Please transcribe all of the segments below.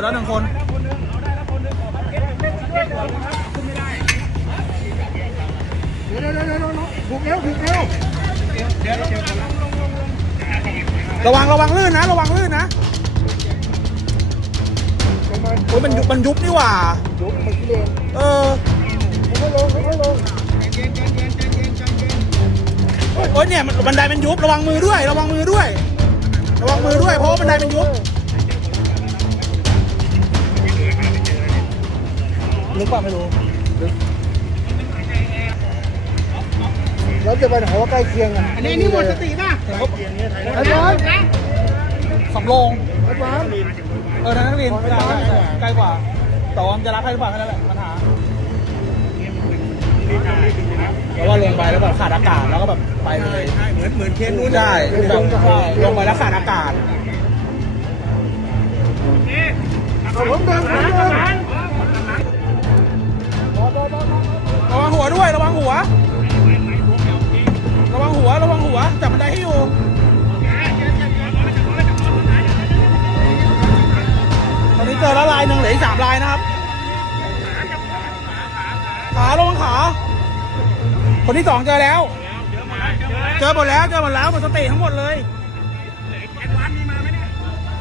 อแล้วหนึ่งคนเดี๋ยวเดี๋ยวเดี๋ยวเดี๋ยวผูกเอวผูกเอวระวังระวังลื่นนะ ระวังลื่นนะโอ้ยมันยุบมันยุบนี่หว่ายุบมันเลนเออไม่ลงไม่ลงโอ้ยเนี่ยมันบันไดมันยุบระวังมือด้วย ระวังมือด้วย ระวังมือด้วยเพราะบันไดมันยุบ ลึกป่ะไม่รู้แล้วจะไปไหนว่าใกล้เคียงกันอันนี้นี่หมดสติป่ะไอ้บอลสำโรงไอ้บอลเออทางนักเรียนใกล้ใกล้กว่าแต่ว่ามันจะรับให้หรือเปล่าแค่นั้นแหละปัญหาเพราะว่าลงไปแล้วแบบขาดอากาศแล้วก็แบบไปเลยใช่เหมือนเหมือนเคสนู้นใช่แบบใช่ลงไปแล้วขาดอากาศเอาผมเดินผมเดิน หัวระวังหัว ระวังหัว ระวังหัว จับบันไดให้อยู่ตอนนี้เจอแล้วลายหนึ่งเหลืออีกสามลายนะครับขาระวังขา คนที่สองเจอแล้ว เจอหมดแล้ว เจอหมดแล้วหมดสติทั้งหมดเลย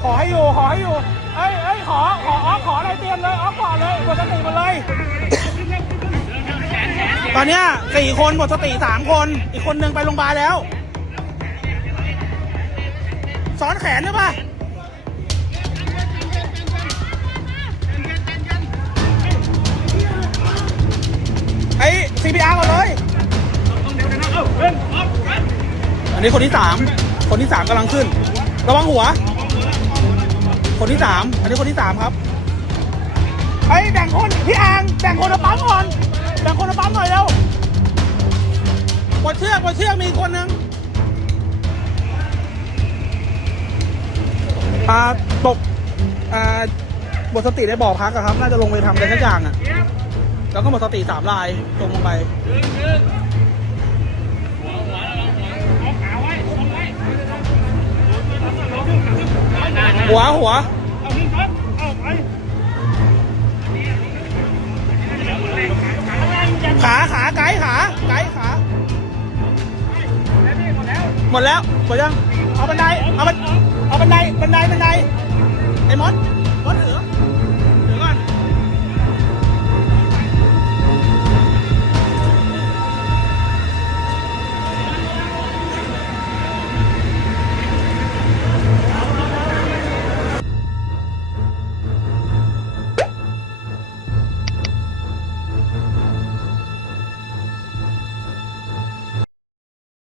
ขอให้อยู่ ขอให้อยู่เอ้ยเอ้ยขอ ขอออฟขออะไรเตรียมเลยออฟก่อนเลยหมดสติหมดเลย ตอนเนี้ยสี่คนหมดสติสามคน อีกคนหนึ่งไปโรงพยาบาลแล้ว ซ้อนแขนใช่ปะไอ้ CPR ก่อนเลย อันนี้คนที่สามคนที่สามกำลังขึ้น ระวังหัว คนที่สามอันนี้คนที่สามครับไอ้แบ่งคนพี่อ่างแบ่งคนมาปั๊มก่อน แบ่งคนมาปั๊มหน่อยเร็วปวดเชือกปวดเชือกมีคนนึงอ่าตกอ่าหมดสติได้บ่อพักอะครับ น่าจะลงไปทำอะไรสักอย่างอะแล้วก็หมดสติสามลายลงลงไป หัวหัว ไกด์ขาไกด์ขาหมดแล้วหมดยังเอาบันไดเอาบันเอาบันไดบันไดบันไดไอ้มดมดเหรอ